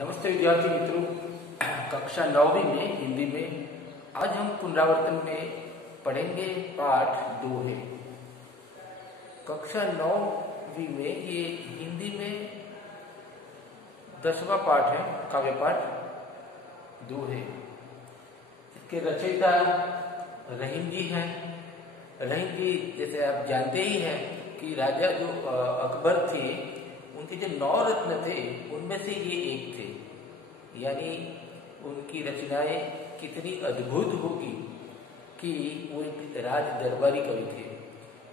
नमस्ते विद्यार्थी मित्रों, कक्षा 9वीं में हिंदी में आज हम पुनरावर्तन में पढ़ेंगे पाठ 2 है। कक्षा 9वीं में ये हिंदी में 10वां पाठ है, काव्य पाठ 2 है। इसके रचयिता रहीम जी हैं। रहीम जी जैसे आप जानते ही हैं कि राजा जो अकबर थे, उनके जो 9 रत्न थे उनमें से ये एक थे। यानी उनकी रचनाएं कितनी अद्भुत होगी कि वो एक राज दरबारी कवि थे।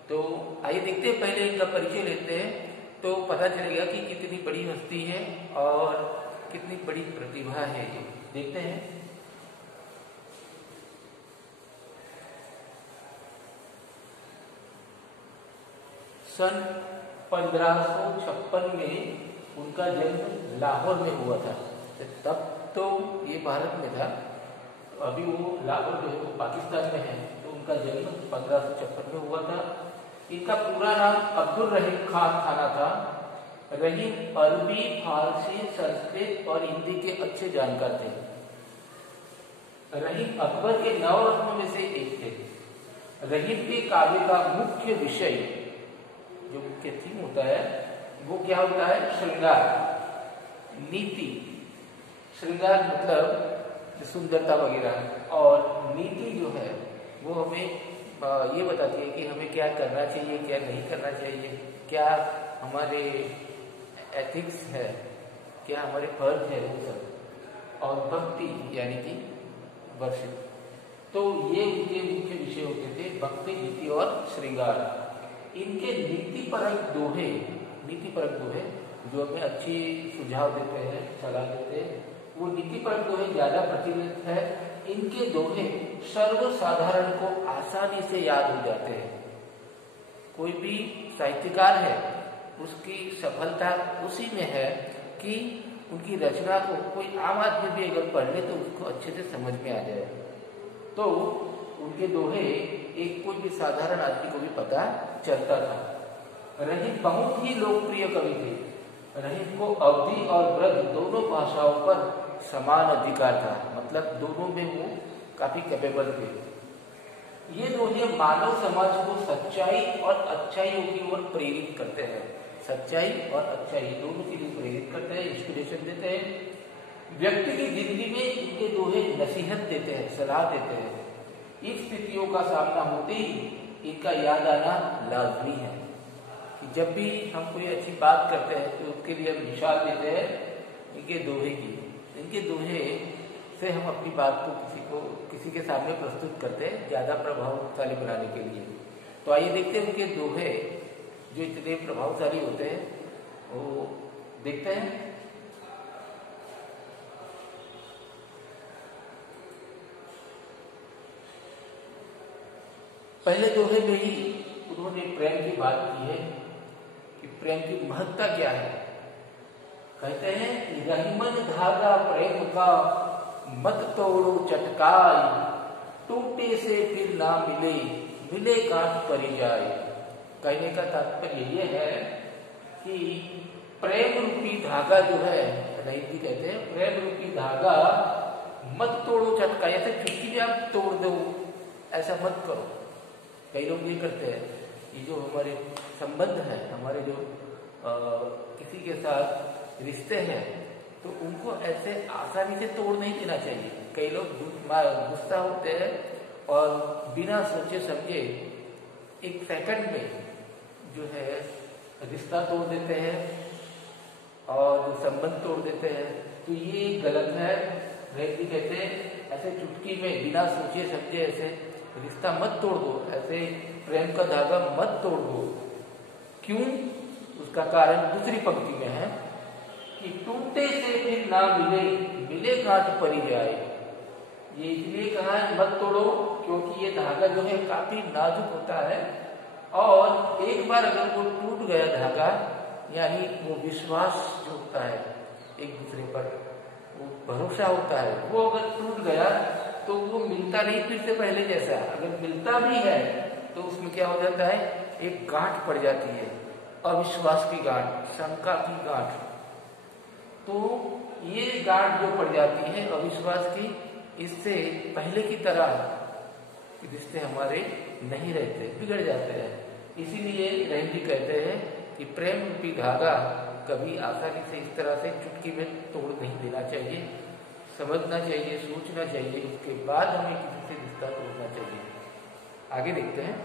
तो आइए देखते हैं, पहले इनका परिचय लेते हैं तो पता चलेगा कि कितनी बड़ी हस्ती है और कितनी बड़ी प्रतिभा है। ये देखते हैं। सन 1556 में उनका जन्म लाहौर में हुआ था। तब तो ये भारत में था, अभी वो लाहौर जो है वो पाकिस्तान में है। तो उनका जन्म 1556 में हुआ था। इनका पूरा नाम अब्दुल रहीम खान थाना था। रहीम अरबी, फारसी, संस्कृत और हिंदी के अच्छे जानकार थे। रहीम अकबर के 9 रत्नों में से एक थे। रहीम के काव्य का मुख्य विषय, जो मुख्य थीम होता है, वो क्या होता है? श्रृंगार, नीति। श्रृंगार मतलब सुंदरता वगैरह, और नीति जो है वो हमें ये बताती है कि हमें क्या करना चाहिए, क्या नहीं करना चाहिए, क्या हमारे एथिक्स है, क्या हमारे फर्ज है, वो सब। और भक्ति यानी कि वर्शिप। तो ये उनके मुख्य विषय होते थे, भक्ति, नीति और श्रृंगार। इनके नीतिपरक दोहे जो हमें अच्छी सुझाव देते हैं, सलाह देते हैं, वो नीतिपरक दोहे ज्यादा प्रचलित है। इनके दोहे सर्वसाधारण को आसानी से याद हो जाते हैं। कोई भी साहित्यकार है, उसकी सफलता उसी में है कि उनकी रचना को कोई आम आदमी भी अगर पढ़ ले तो उसको अच्छे से समझ में आ जाए। तो उनके दोहे एक कोई भी साधारण आदमी को भी पता चलता था। रहीम बहुत ही लोकप्रिय कवि थे। रहीम को अवधी और ब्रज दोनों भाषाओं पर समान अधिकार था, मतलब दोनों में वो काफी कैपेबल थे। ये दोहे मानव समाज को सच्चाई और अच्छाइयों की ओर प्रेरित करते हैं। सच्चाई और अच्छाई दोनों के लिए प्रेरित करते हैं, इंस्पिरेशन देते हैं। व्यक्ति की जिंदगी में इनके दोहे नसीहत देते हैं, सलाह देते हैं। इन स्थितियों का सामना होते ही इनका याद आना लाजमी है कि जब भी हम कोई अच्छी बात करते हैं तो उसके लिए हम मिसाल देते हैं इनके दोहे की। इनके दोहे से हम अपनी बात को किसी के सामने प्रस्तुत करते हैं, ज्यादा प्रभावशाली बनाने के लिए। तो आइए देखते हैं उनके दोहे जो इतने प्रभावशाली होते हैं, वो देखते हैं। पहले दोहे में ही उन्होंने प्रेम की बात की है कि प्रेम की महत्ता क्या है। कहते हैं, रहीमन धागा प्रेम का मत तोड़ो चटकाई, टूटे से फिर ना मिले, मिले काट परी जाए। कहने का तात्पर्य ये है कि प्रेम रूपी धागा जो है, रहीम जी कहते हैं, प्रेम रूपी धागा मत तोड़ो चटकाई। ऐसे चुटकी में आप तोड़ दो, ऐसा मत करो। कई लोग ये करते हैं, ये जो हमारे संबंध है, हमारे जो किसी के साथ रिश्ते हैं, तो उनको ऐसे आसानी से तोड़ नहीं देना चाहिए। कई लोग गुस्सा होते हैं और बिना सोचे समझे एक सेकंड में जो है रिश्ता तोड़ देते हैं और संबंध तोड़ देते हैं। तो ये गलत है। रहीम जी कहते हैं, ऐसे चुटकी में बिना सोचे समझे ऐसे रिश्ता मत तोड़ दो, ऐसे प्रेम का धागा मत तोड़ दो। क्यों? उसका कारण दूसरी पंक्ति में है कि टूटे से फिर ना मिले, मिले गांठ परी जाए। ये इसलिए कहा है मत तोड़ो क्योंकि ये धागा जो है काफी नाजुक होता है, और एक बार अगर वो टूट गया धागा, यानी वो विश्वास जो होता है एक दूसरे पर, वो भरोसा होता है, वो अगर टूट गया तो वो मिलता नहीं फिर से पहले जैसा। अगर मिलता भी है तो उसमें क्या हो जाता है, एक गांठ पड़ जाती है, अविश्वास की गांठ, शंका की गांठ। तो ये गांठ जो पड़ जाती है अविश्वास की, इससे पहले की तरह रिश्ते हमारे नहीं रहते, बिगड़ जाते हैं। इसीलिए रहीम जी कहते हैं कि प्रेम रूपी धागा कभी आसानी से इस तरह से चुटकी में तोड़ नहीं देना चाहिए, समझना चाहिए, सोचना चाहिए, उसके बाद हमें किसी से रिश्ता तोड़ना चाहिए। आगे देखते हैं।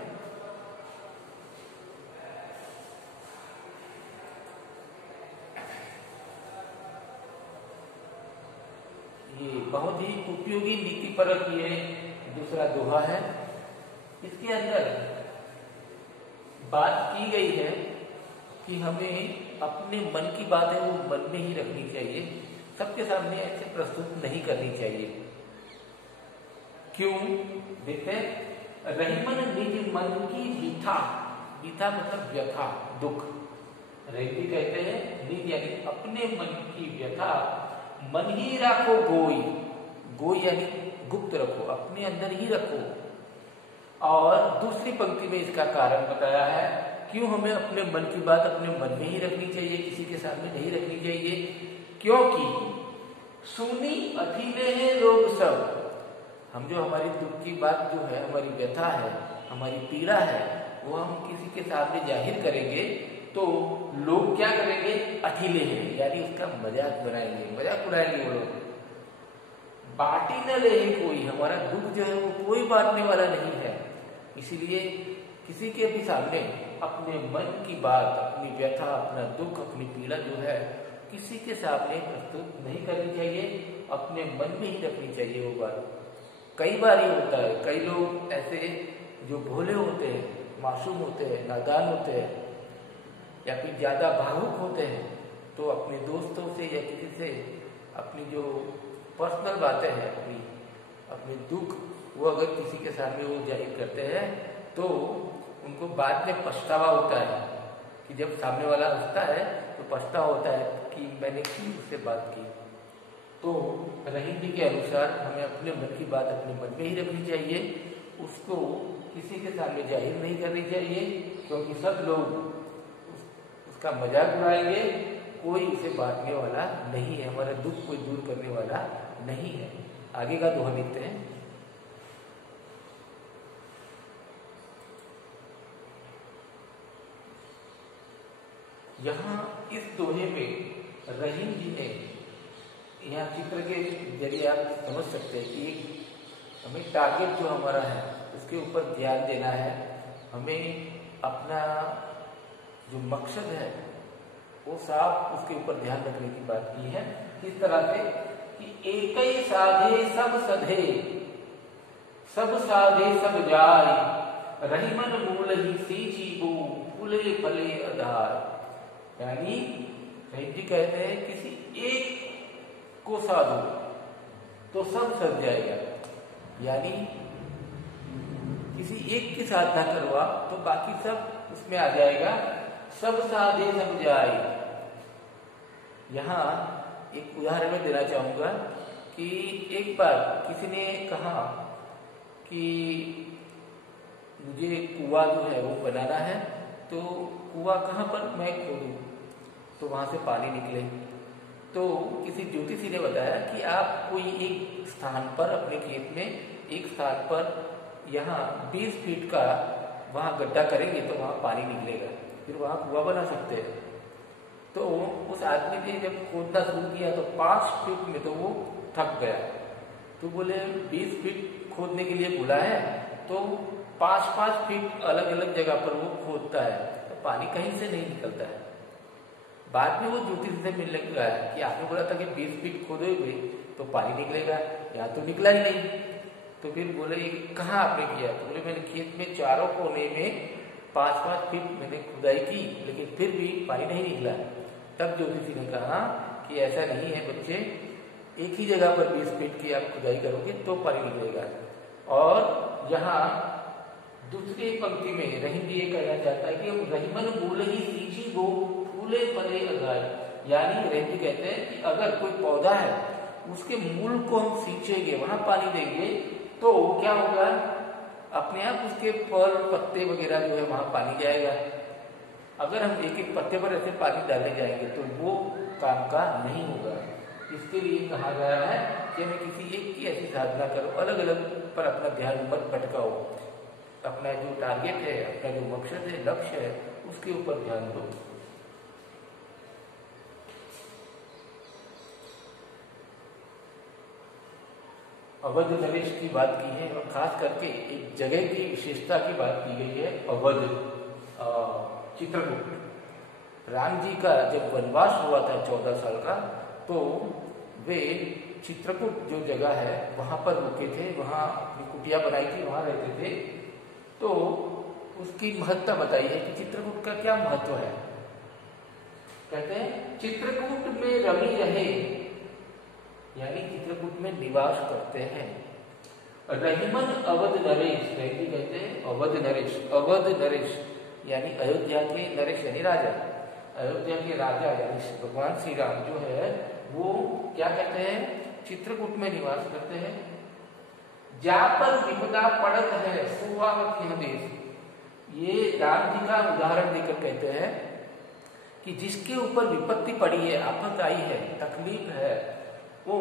ये बहुत ही उपयोगी नीति परक ये दूसरा दोहा है। इसके अंदर बात की गई है कि हमें अपने मन की बातें वो मन में ही रखनी चाहिए, सबके सामने ऐसे प्रस्तुत नहीं करनी चाहिए। क्यों? देखते हैं। रहीमन निज मन की बीथा, बीथा मतलब व्यथा, दुख। रहीम कहते हैं निज यानी अपने मन की व्यथा मन ही रखो गोई, गोई यानी गुप्त रखो, अपने अंदर ही रखो। और दूसरी पंक्ति में इसका कारण बताया है, क्यों हमें अपने मन की बात अपने मन में ही रखनी चाहिए, किसी के सामने नहीं रखनी चाहिए। क्योंकि सुनी अधीने हैं लोग सब, हम जो हमारी दुख की बात जो है, हमारी व्यथा है, हमारी पीड़ा है, वो हम किसी के सामने जाहिर करेंगे तो लोग क्या करेंगे? अठीले हैं, यानी उसका मजाक बनाएंगे, मजाक उड़ाएंगे वो लोग। बाटी न ले कोई, हमारा दुख जो है वो कोई बांटने वाला नहीं है। इसीलिए किसी के भी सामने अपने मन की बात, अपनी व्यथा, अपना दुख, अपनी पीड़ा जो है किसी के सामने प्रस्तुत नहीं करनी चाहिए, अपने मन में ही रखनी चाहिए वो बात। कई बार ये होता है, कई लोग ऐसे जो भोले होते हैं, मासूम होते हैं, नादान होते हैं, या फिर ज्यादा भावुक होते हैं, तो अपने दोस्तों से या किसी से अपनी जो पर्सनल बातें हैं, अपने दुख, वो अगर किसी के सामने वो जाहिर करते हैं तो उनको बाद में पछतावा होता है कि जब सामने वाला हंसता है तो पछतावा होता है कि मैंने क्यों उससे बात की। तो रहीम जी के अनुसार हमें अपने मन की बात अपने मन में ही रखनी चाहिए, उसको किसी के सामने जाहिर नहीं करनी चाहिए, क्योंकि सब लोग उसका मजाक उड़ाएंगे, कोई उसे बांटने वाला नहीं है, हमारा दुख कोई दूर करने वाला नहीं है। आगे का दोहा देखते हैं। यहाँ इस दोहे में रहीम जी ने, यहाँ चित्र के जरिए आप समझ सकते हैं कि हमें टारगेट जो हमारा है उसके ऊपर ध्यान देना है, हमें अपना जो मकसद है वो साफ उसके ऊपर ध्यान रखने की बात की है। किस तरह से कि एक ही साधे सब सधे, सब साधे सब जाय, रहीमन मूल ही सींची गो, फूले फले आधार। यानी रहीम जी कहते हैं किसी एक को साधो तो सब सज जाएगा, यानी किसी एक की साधना करवा तो बाकी सब उसमें आ जाएगा। सब साधे सब जाए। यहाँ एक उदाहरण में देना चाहूंगा कि एक बार किसी ने कहा कि मुझे कुआं जो है वो बनाना है, तो कुआं कहाँ पर मैं खोदूं तो वहां से पानी निकले। तो किसी ज्योतिषी ने बताया कि आप कोई एक स्थान पर, अपने खेत में एक स्थान पर यहाँ 20 फीट का वहां गड्ढा करेंगे तो वहां पानी निकलेगा, फिर वहां कुआं बना सकते हैं। तो उस आदमी ने जब खोदना शुरू किया तो 5 फीट में तो वो थक गया, तो बोले 20 फीट खोदने के लिए बोला है तो 5-5 फीट अलग अलग जगह पर वो खोदता है, तो पानी कहीं से नहीं निकलता है। बाद में वो ज्योतिष से मिलने लगा कि आपने बोला था कि 20 फीट खोदोगे तो पानी निकलेगा, यहाँ तो निकला ही नहीं। तो फिर बोले कहाँ आपने किया? तो बोले मैंने खेत में चारों कोने में 5-5 फीट मैंने खुदाई की, लेकिन फिर भी पानी नहीं निकला। तब ज्योतिषी ने कहा कि ऐसा नहीं है बच्चे, एक ही जगह पर 20 फीट की आप खुदाई करोगे तो पानी निकलेगा। और यहाँ दूसरी पंक्ति में रहीम जी ये कहना चाहता है कि रहीमन बोले ही सींची गो, फूले फले अगाय। यानी रहीम जी कहते हैं कि अगर कोई पौधा है उसके मूल को हम सींचेंगे, वहां पानी देंगे, तो क्या होगा? अपने आप उसके फल पत्ते वगैरह जो है वहां पानी जाएगा। अगर हम एक एक पत्ते पर ऐसे पानी डालने जाएंगे तो वो काम का नहीं होगा। इसके लिए कहा गया है कि हमें किसी एक की ऐसी साधना करो, अलग अलग पर अपना ध्यान मत भटकाओ, अपना जो टारगेट है, अपना जो मकसद है, लक्ष्य है, उसके ऊपर ध्यान दो। अवध नरेश की बात की है और खास करके एक जगह की विशेषता की बात की गई है, अवध चित्रकूट। राम जी का जब वनवास हुआ था 14 साल का, तो वे चित्रकूट जो जगह है वहां पर रुके थे, वहां अपनी कुटिया बनाई थी, वहां रहते थे। तो उसकी महत्ता बताई है कि चित्रकूट का क्या महत्व है। कहते हैं चित्रकूट में रवि रहे, यानी चित्रकूट में निवास करते हैं। रहीमन अवध नरेश, रही कहते हैं अवध नरेश, अवध नरेश यानी अयोध्या के नरेश यानी राजा, अयोध्या के राजा यानी भगवान श्री राम जो है वो क्या कहते हैं, चित्रकूट में निवास करते हैं। जहां पर विपदा पड़त है सुवावत देश, ये राम जी का उदाहरण देकर कहते हैं कि जिसके ऊपर विपत्ति पड़ी है, आफत आई है, तकलीफ है, वो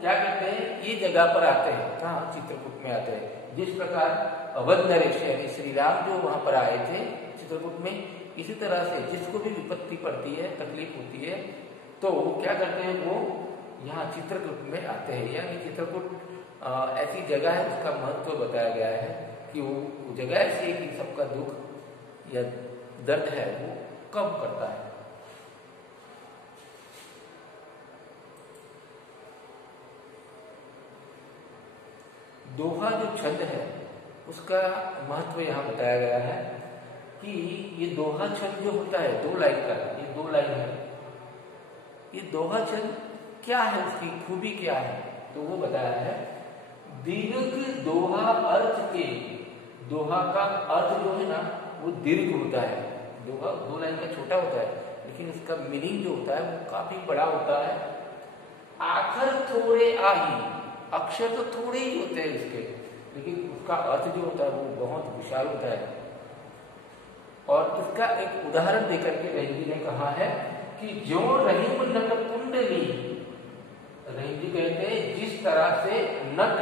क्या कहते हैं, ये जगह पर आते हैं। कहाँ? चित्रकूट में आते हैं। जिस प्रकार अवध नरेश यानी श्री राम जो वहां पर आए थे चित्रकूट में, इसी तरह से जिसको भी विपत्ति पड़ती है, तकलीफ होती है, तो क्या करते हैं, वो यहाँ चित्रकूट में आते हैं। यानी चित्रकूट ऐसी जगह है, उसका महत्व बताया गया है कि वो जगह ऐसी है कि सबका दुख या दर्द है वो कम करता है। दोहा जो छंद है उसका महत्व यहाँ बताया गया है कि ये दोहा छंद जो होता है 2 लाइन का, ये 2 लाइन है, ये दोहा छंद क्या है, उसकी खूबी क्या है, तो वो बताया है। दीर्घ दोहा अर्थ के, दोहा का अर्थ जो है ना वो दीर्घ होता है। दोहा 2 लाइन का छोटा होता है, लेकिन उसका मीनिंग जो होता है वो काफी बड़ा होता है। आखर थोड़े आही, अक्षर तो थोड़े ही होते हैं इसके, लेकिन उसका अर्थ जो होता है वो बहुत विशाल होता है। और इसका एक उदाहरण देकर के रहीम जी ने कहा है कि जो रहीम नट कुंडली, रहीम जी कहते हैं जिस तरह से नट,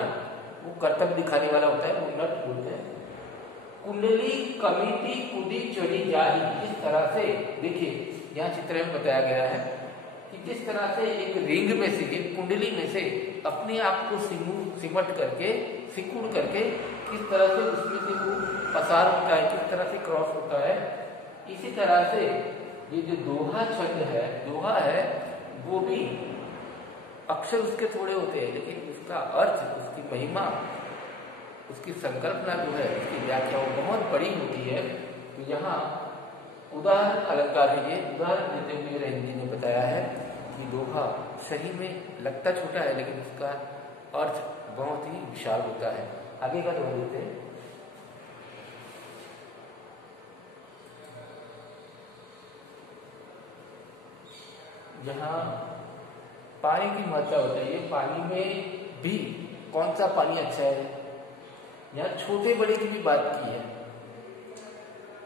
वो कर्तव्य दिखाने वाला होता है, वो नट बोलते हैं। कुंडली कमिटी कुदी चढ़ी जाही, जिस तरह से, देखिए यहाँ चित्र में बताया गया है कि जिस तरह से एक रिंग में से, एक कुंडली में से अपने आप को सिमट करके, सिकुड़ करके किस तरह से उसमें से वो पसार होता है, किस तरह से क्रॉस होता है, इसी तरह से ये जो दोहा छंद है, दोहा है, वो भी अक्षर उसके थोड़े होते हैं, लेकिन उसका अर्थ, उसकी महिमा, उसकी संकल्पना जो है, उसकी व्याख्या वो बहुत बड़ी होती है। तो यहाँ उदाहरण अलंकार है, ये उदाहरण देते हुए रहीम जी ने बताया है कि दोहा सही में लगता छोटा है, लेकिन उसका अर्थ बहुत ही विशाल होता है। आगे का दोहा देते हैं। यहाँ पानी की महत्ता बताइए, पानी में भी कौन सा पानी अच्छा है। यहाँ छोटे बड़े की भी बात की है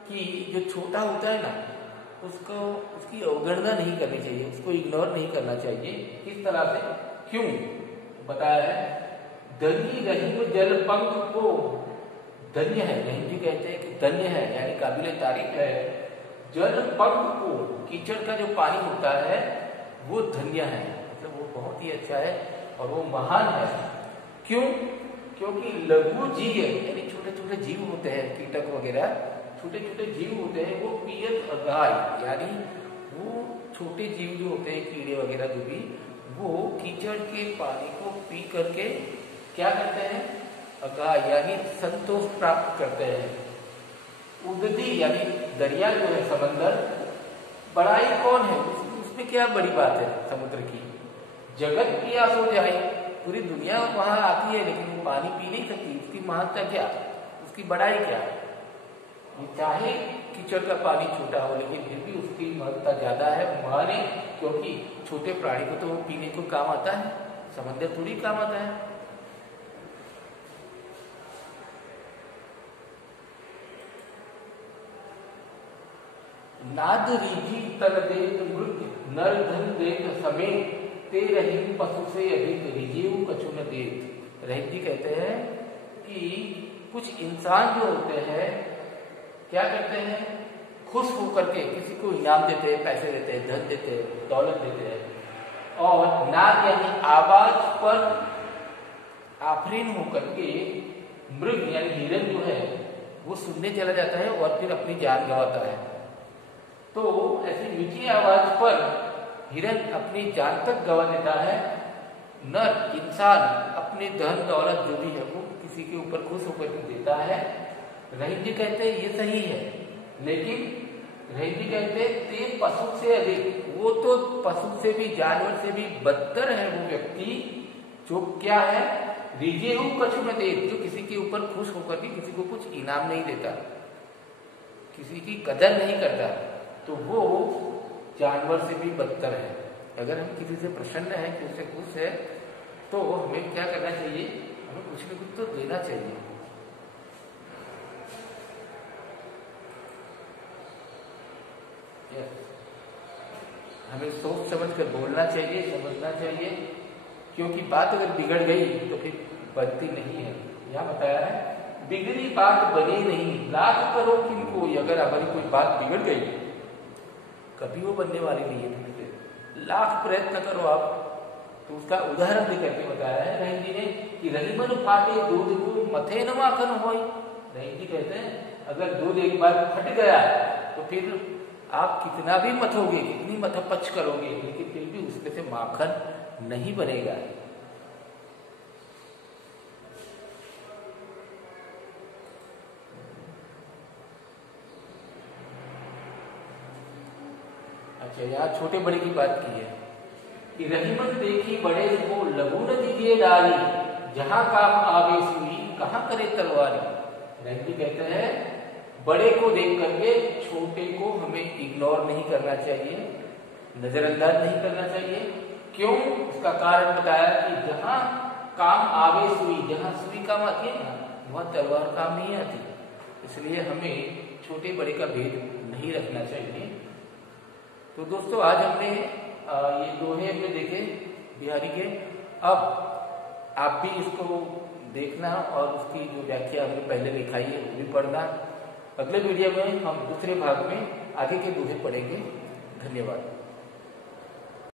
कि जो छोटा होता है ना, उसको, उसकी अवगणना नहीं करनी चाहिए, उसको इग्नोर नहीं करना चाहिए। किस तरह से, क्यों बताया है। धनी रहीम जल पंख को, धन्य है, रहीम जी कहते हैं कि धन्य है यानी काबिल तारीफ है। जल पंख को, कीचड़ का जो पानी होता है वो धन्य है, मतलब वो बहुत ही अच्छा है और वो महान है। क्यों? क्योंकि लघु जीव यानी छोटे छोटे जीव होते हैं, कीटक वगैरह छोटे छोटे जीव होते हैं, वो पियत अगाय यानी वो छोटे जीव जो होते हैं, कीड़े वगैरह जो भी, वो कीचड़ के पानी को पी करके क्या करते हैं, अगाय यानी संतोष प्राप्त करते हैं। उदती यानी दरिया जो है, समंदर, बड़ाई कौन है, उसमें क्या बड़ी बात है समुद्र की। जगत पियास हो जाए, पूरी दुनिया वहां आती है लेकिन वो पानी पी नहीं सकती, उसकी महत्ता क्या, उसकी बड़ाई क्या। चाहे कीचड़ का पानी छोटा हो लेकिन फिर भी उसकी महत्ता ज्यादा है, महान है, क्योंकि छोटे प्राणी को तो वो पीने को काम आता है, समंदर थोड़ी काम आता है। नाद रीझी तर देत मृग, नर धन देत समेत, ते रहीम पशु से अधिक रिजेऊ कछु न देत। रहीम जी कहते हैं कि कुछ इंसान जो होते हैं क्या करते हैं, खुश होकर के किसी को इनाम देते हैं, पैसे देते हैं, धन देते हैं, दौलत देते हैं, और नाद यानी आवाज पर आफरीन होकर के मृग यानी हिरन जो है वो सुनने चला जाता है और फिर अपनी जान गंवाता है। तो ऐसी मीठी आवाज पर हिरन अपनी जान तक गंवा देता है। नर इंसान अपने धन दौलत जो भी है वो किसी के ऊपर खुश होकर देता है। रहीम जी कहते हैं ये सही है, लेकिन रहीम जी कहते हैं ते पशु से अधिक, वो तो पशु से भी जानवर से भी बदतर है वो व्यक्ति जो क्या है, रिजेहू कछु न दे, जो किसी के ऊपर खुश होकर के किसी को कुछ इनाम नहीं देता, किसी की कदर नहीं करता, तो वो जानवर से भी बदतर है। अगर हम किसी से प्रसन्न है, किसी से खुश है, तो हमें क्या करना चाहिए, हमें कुछ न कुछ तो देना चाहिए। हमें सोच समझ कर बोलना चाहिए, समझना चाहिए, क्योंकि बात अगर बिगड़ गई तो फिर बनती नहीं है। यहाँ बताया है बिगड़ी बात बने नहीं, लाख करो किनको, अगर हमारी कोई बात बिगड़ गई कभी वो बनने वाली नहीं है। फिर लाख प्रयत्न करो आप, तो उसका उदाहरण देकर के बताया है रहीम जी ने कि रहीमन फाटे दूध को मथे न माखन होई। रहीम जी कहते हैं अगर दूध एक बार फट गया तो फिर आप कितना भी मथोगे, कितनी मथपच करोगे, लेकिन फिर भी उसमें से माखन नहीं बनेगा। अच्छा, यहाँ छोटे बड़े की बात की है कि रहीमन देखी बड़े को लघु न दीजिए डाली, जहां काम आवे सुई कहां करे तलवारी। रहीम जी कहते हैं बड़े को देख करके छोटे को हमें इग्नोर नहीं करना चाहिए, नजरअंदाज नहीं करना चाहिए। क्यों? उसका कारण बताया कि जहां काम आवे सुई, जहां सुई काम आती है ना, वहां तलवार काम नहीं आती। इसलिए हमें छोटे बड़े का भेद नहीं रखना चाहिए। तो दोस्तों आज हमने ये दोहे हमने देखे बिहारी के। अब आप भी इसको देखना और उसकी जो व्याख्या हमने पहले दिखाई है वो भी पढ़ना। अगले वीडियो में हम दूसरे भाग में आगे के दोहे पढ़ेंगे। धन्यवाद।